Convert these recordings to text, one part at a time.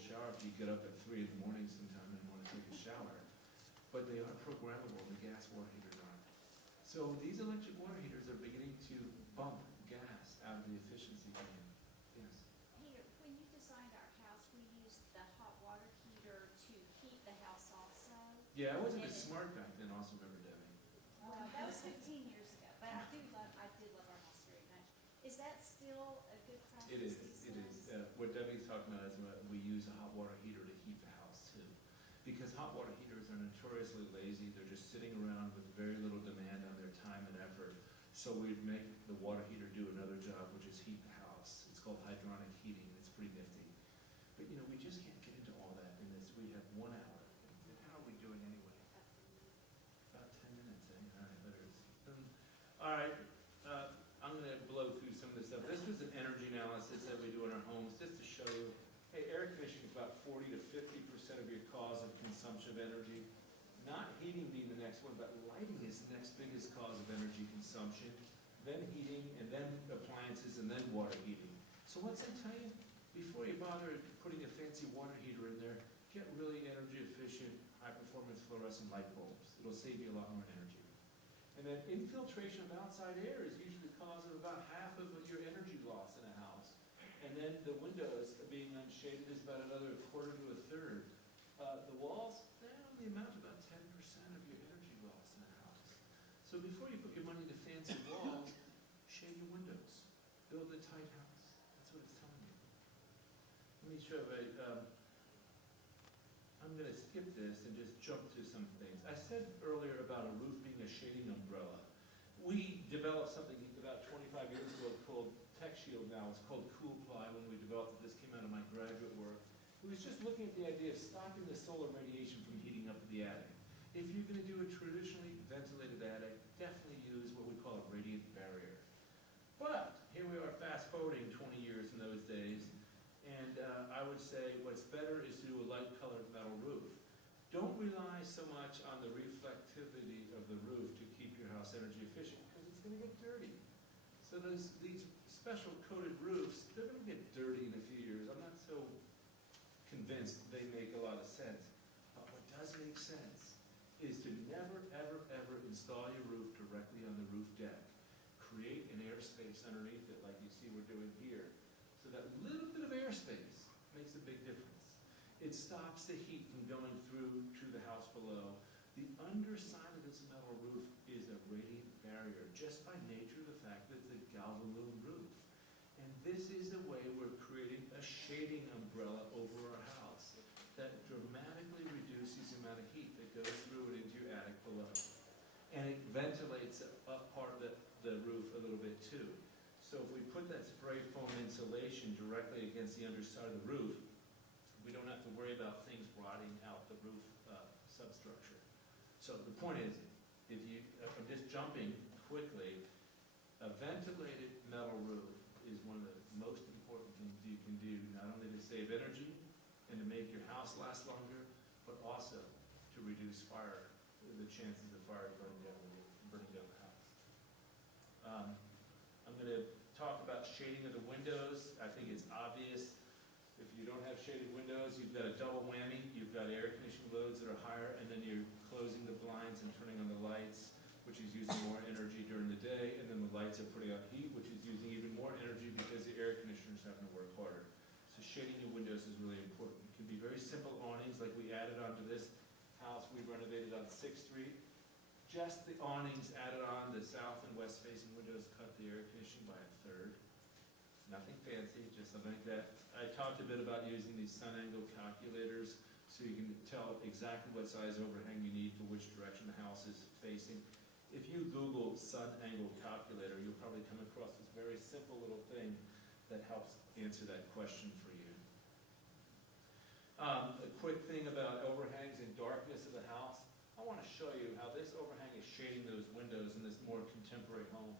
shower if you get up at 3 in the morning sometime and want to take a shower. But they are programmable, the gas water heaters aren't. So these electric water heaters are beginning to bump gas out of the efficiency gain. Yes? Peter, when you designed our house, we used the hot water heater to heat the house also. Yeah, I wasn't as smart back then, also remember Debbie. Well, that was 15 years ago, but I did love our house very much. Is that still a good practice? It is, it is. What Debbie's talking about is we use a hot water heater to heat the house too. Because hot water heaters are notoriously lazy. They're just sitting around with very little demand on their time and effort. So we make the water heater do another job, which is heat the house. It's called hydronic heating. It's pretty nifty. But you know, we just can't get into all that in this. We have 1 hour. And how are we doing anyway? About 10 minutes, eh? All right, better. All right, I'm going to blow through some of this stuff. This was an energy analysis that we do in our homes just to show you. Hey, air conditioning is about 40 to 50% of your cause of consumption of energy. Not heating being the next one, but lighting is the next biggest cause of energy consumption. Then heating, and then appliances, and then water heating. So what's I tell you? Before you bother putting a fancy water heater in there, get really energy efficient, high performance fluorescent light bulbs. It'll save you a lot more energy. And then infiltration of outside air is usually the cause of about half of your energy loss in a house. And then the windows being unshaded is about another quarter to a third. The walls, they only amount to about 10% of your energy loss in a house. So before you put your money into fancy walls, shade your windows. Build a tight house. That's what it's telling you. Let me show you. I'm going to skip this and just jump to some things. I said earlier about a roof being a shading umbrella. We developed something about 25 years ago called Tech Shield now. It's called Cool Ply. When we developed it, this came out of my graduate work. It was just looking at the idea of stopping the solar radiation from heating up the attic. If you're going to do a traditionally ventilated attic, definitely use what we call a radiant barrier. But here we are fast forwarding 20 years in those days, and I would say what's better is to do a light colored metal roof. Don't rely so much on the reflectivity of the roof to keep your house energy efficient, because it's going to get dirty. So these special coated roofs, they're going to get dirty in a few years. I'm not so convinced they make a lot of sense. But what does make sense is to never, ever, ever install your roof directly on the roof deck. Create an airspace underneath it like you see we're doing here. So that little bit of airspace makes a big difference. It stops the heat from going through to the house below. The underside of this metal roof is a radiant barrier, just by nature of the fact that it's a galvalume roof. And this is the way we're creating a shading umbrella over our house that dramatically reduces the amount of heat that goes through and into your attic below. And it ventilates up part of the roof a little bit too. So if we put that spray foam insulation directly against the underside of the roof, we don't have to worry about things rotting out the roof substructure. So the point is, I'm just jumping quickly, a ventilated metal roof is one of the most important things you can do, not only to save energy and to make your house last longer, but also to reduce fire, the chances of fire burning down the house. I'm going to talk about shading of the windows. I think it's obvious. If you don't have shaded windows, you've got a double whammy. You've got air conditioning loads that are higher, and then you're closing the blinds and turning on the lights, which is using more energy during the day, and then the lights are putting out heat, which is using even more energy because the air conditioner's having to work harder. So shading your windows is really important. It can be very simple awnings like we added onto this house we renovated on 6th Street. Just the awnings added on the south and west facing windows cut the air conditioning by a third. Nothing fancy, just something like that. I talked a bit about using these sun angle calculators so you can tell exactly what size overhang you need for which direction the house is facing. If you Google sun angle calculator, you'll probably come across this very simple little thing that helps answer that question for you. A quick thing about overhangs and darkness of the house. I want to show you how this overhang is shading those windows in this more contemporary home.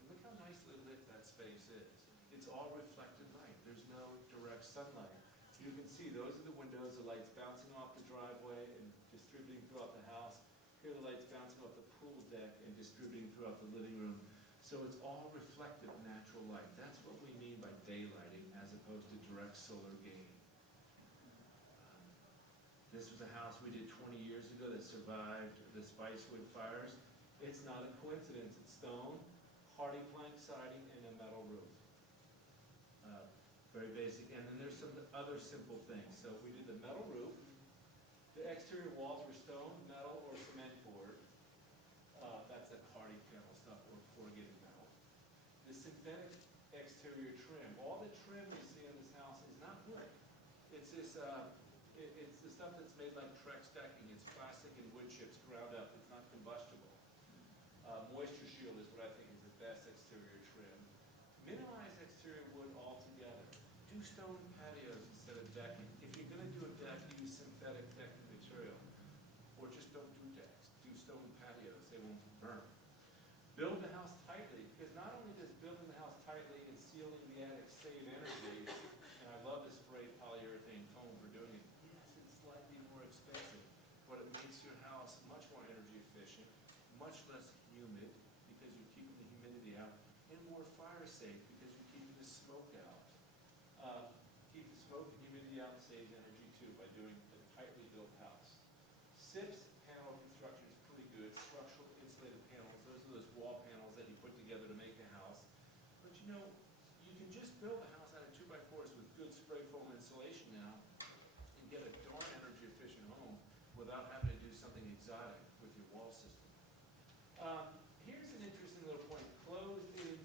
And look how nicely lit that space is. It's all reflected light. There's no direct sunlight. You can see those are the windows, the lights bouncing off the driveway and distributing throughout the house. Here are the lights bouncing off the pool deck and distributing throughout the living room. So it's all reflective natural light. That's what we mean by daylighting as opposed to direct solar gain. This was a house we did 20 years ago that survived the Spicewood fires. It's not a coincidence. It's stone, hardy plank siding, and a metal roof. Very basic. And then there's some other simple things. So we did the metal roof. The exterior walls were stone, metal, or cement board. That's the hardy panel stuff, or corrugated metal. The synthetic exterior trim. All the trim you see in this house is not wood. It's this. It's the stuff that's made like Trex decking. It's plastic and wood chips ground up. It's not combustible. Moisture shield is what I think is the best exterior trim. Minimize exterior wood altogether. Do stone patios instead of decking. If you're going to do a deck, use synthetic decking material. Or just don't do decks. Do stone patios. They won't burn. Build the house tightly, because not only does building the house tightly and sealing the attic save energy, and I love the spray polyurethane foam for doing it. Yes, it's slightly more expensive, but it makes your house much more energy efficient, much less humid, because you're keeping the humidity out, and more fire safe, because you're keeping the smoke out. Keep the smoke and humidity out and saves energy too by doing a tightly built house. SIPS panel construction is pretty good. Structural insulated panels, those are those wall panels that you put together to make a house. But you know, you can just build a house out of 2x4s with good spray foam insulation now and get a darn energy efficient home without having to do something exotic with your wall system. Here's an interesting little point. Closed-in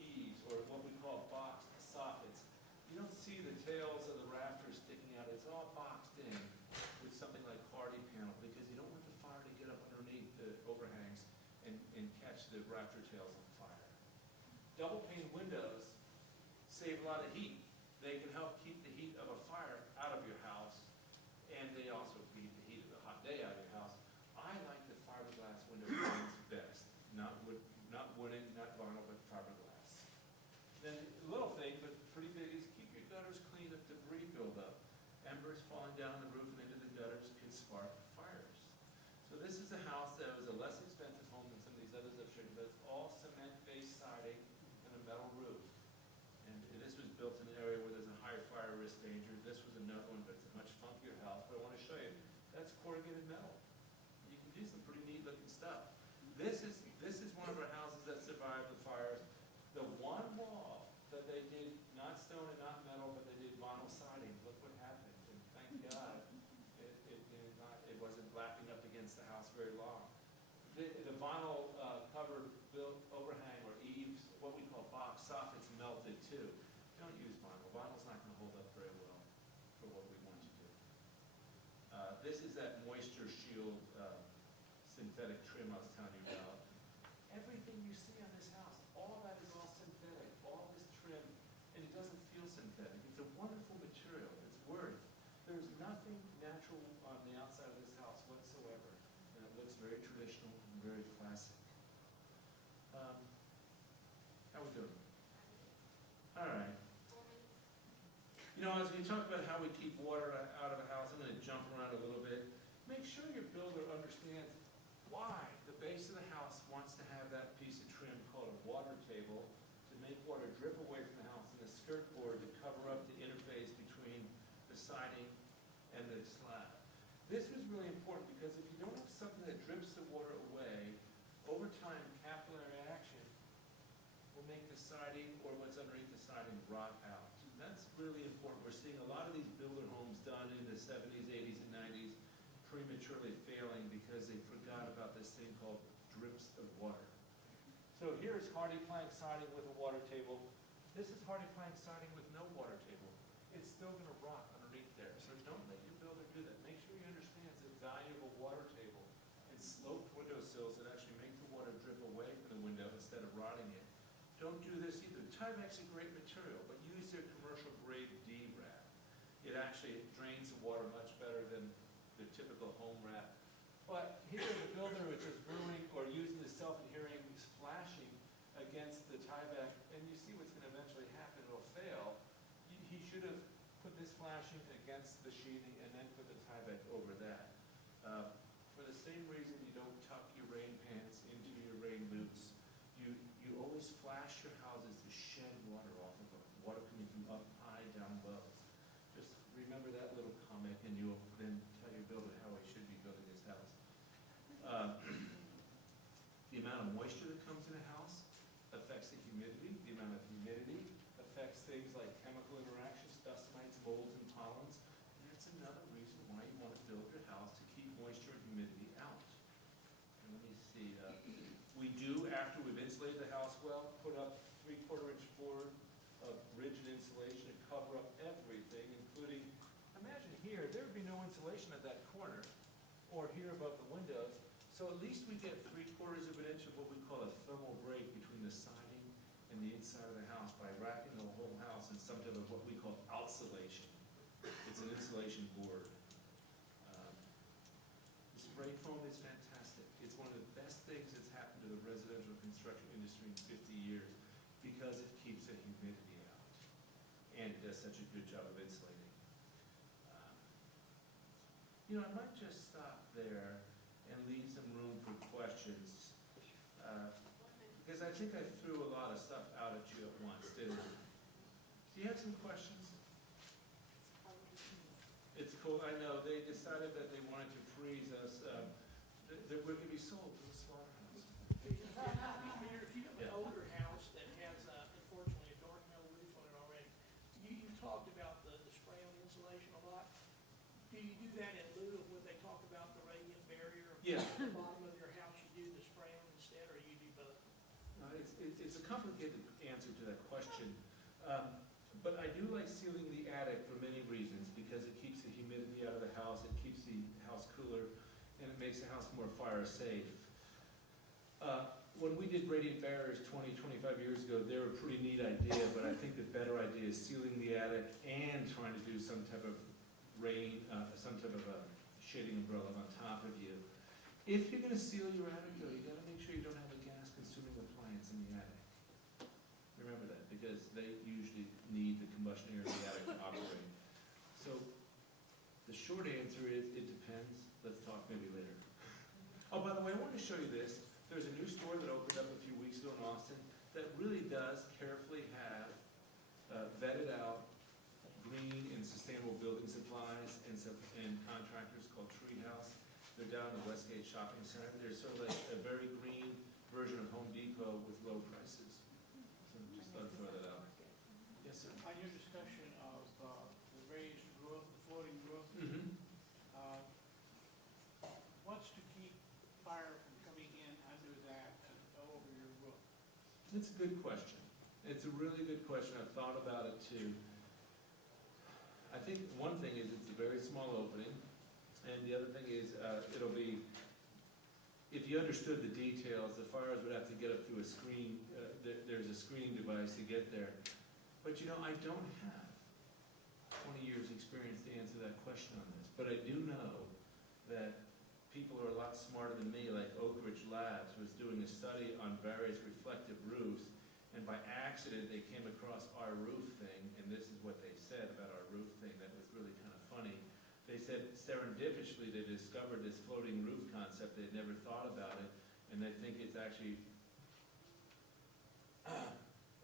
eaves, or what we call boxed soffits. You don't see the tails of the rafters sticking out. It's all boxed in with something like hardy panel, because you don't want the fire to get up underneath the overhangs and catch the rafter tails on fire. Double pane windows save a lot of heat. They can help keep the heat of a fire out of your house, and they also keep the heat of the hot day out of your house. I like the fiberglass window frames best. Not wood, not wooden, not vinyl, but fiberglass. Then a little thing, but pretty big, is keep your gutters clean if debris build up. Embers falling down the roof and into the gutters can spark fires. So this is a house that was a less expensive home than some of these others I've showed you, but it's all cement-based siding and a metal roof. And this was built in an area where there's a high fire risk danger. This was another one, but it's a much funkier house. But I want to show you, that's corrugated metal. You can do some pretty neat looking stuff. This is one of our houses that survived the fires. The one wall that they did, not stone and not metal, but they did vinyl siding. Look what happened. And thank God it wasn't lapping up against the house very long. The vinyl covered built overhang or eaves, what we call box soffits, melted too. Don't use vinyl. Vinyl's not going to hold up very well for what we want to do. This is that moisture shield synthetic trim I was telling you about. Everything you see on this house, all that is all synthetic, all this trim, and it doesn't feel synthetic. It's a wonderful material. It's worth. There's nothing natural on the outside of this house whatsoever, and it looks very traditional and very classic. How we doing? All right. You know, as we talk about how we keep water out of a house, I'm going to jump around a little bit. Make sure your builder understands why the base of the house wants to have that piece of trim called a water table to make water drip away from the house, and a skirt board to cover up the interface between the siding and the slab. This was really important because if you don't have something that drips the water away, over time capillary action will make the siding or what's underneath the siding rot out. That's really important. We're seeing a lot of these builder homes done in the 70s, 80s, and 90s prematurely failing because they forgot about this thing called drips of water. So here's hardy plank siding with a water table. This is hardy plank siding with no water table. It's still going to rot underneath there. So don't let your builder do that. Make sure he understands the value of a water table and sloped windowsills that actually make the water drip away from the window instead of rotting it. Don't do this either. Tyvek's a great material, but use their commercial grade D wrap. It actually drains the water much better than the typical home wrap. But here the builder is just ruining or using the self-adhering flashing against the Tyvek, and you see what's going to eventually happen. It'll fail. He should have put this flashing against the sheathing and then put the Tyvek over that. For the same reason you don't tuck your rain pants into your rain boots. You always flash your houses to shed water off of them. Water coming from up high, down low. Just remember that little comment, and you'll then tell your to build it how he should be building his house. The amount of moisture that comes in a house affects the humidity. The amount of humidity affects things like chemical interactions, dust mites, molds, and pollens. And that's another reason why you want to build your house, to keep moisture and humidity out. And let me see, we do, after we've insulated the house well, put up 3/4-inch board of rigid insulation to cover up everything, including, imagine here, there would be no insulation at that corner or here above the windows. So at least we get 3/4 of an inch of what we call a thermal break between the siding and the inside of the house by wrapping the whole house in some type of what we call outsolation. It's an insulation board. The spray foam is fantastic. It's one of the best things that's happened to the residential construction industry in 50 years because it keeps the humidity out. And it does such a good job of insulating. You know, I might just stop there and leave some room for questions. Because I think I threw a lot of stuff out at you at once, didn't I? Do you have some questions? It's cool, I know, they decided that they wanted to freeze us, that we're gonna be sold to a slaughterhouse. Peter, if you have an Yeah. older house that has, unfortunately, a dark metal roof on it already, you talked about the spray-on insulation a lot. Do you do that in lieu of when they talk about the radiant barrier? Yeah. At the bottom of your house, you do the spray-on instead, or you do both? It's a complicated answer to that question. But I do like sealing the attic for many reasons, because it keeps the humidity out of the house, it keeps the house cooler, and it makes the house more fire safe. When we did radiant barriers 20, 25 years ago, they were a pretty neat idea, but I think the better idea is sealing the attic and trying to do some type of some type of a shading umbrella on top of you. If you're gonna seal your attic though, you gotta make sure you don't have a gas-consuming appliance in the attic. Remember that, because they usually need the combustion air in the attic to operate. So, the short answer is, it depends. Let's talk maybe later. Oh, by the way, I wanted to show you this. There's a new store that opened up a few weeks ago in Austin that really does carefully have vetted out green and sustainable building supplies and contractors called Treehouse. They're down in the Westgate Shopping Center. They're sort of like a very green version of Home Depot with low prices. So just thought I'd throw that out. Yes, sir. On your discussion of the raised roof, the floating roof, Mm-hmm. what's to keep fire from coming in under that and over your roof? It's a good question. It's a really good question. I've thought about it too. I think one thing is it's a very small opening, and the other thing is it'll be, if you understood the details, the fires would have to get up through a screen. There's a screening device to get there. But you know, I don't have 20 years experience to answer that question on this, but I do know that people who are a lot smarter than me, like Oak Ridge Labs, was doing a study on various reflective roofs, and by accident they came across our roof thing, and this is what they said about our roof thing that was really kind of funny. They said serendipitously they discovered this floating roof concept. They'd never thought about it, and they think it's actually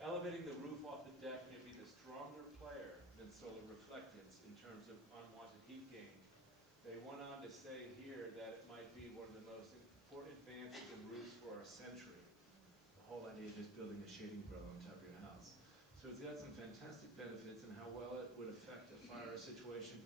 elevating the roof off the deck may be the stronger player than solar reflectance in terms of unwanted heat gain. They went on to say here that it might be one of the most important advances in roofs for our century. The whole idea of just building a shading umbrella on top of your house. So it's got some fantastic benefits, and how well it would affect a fire situation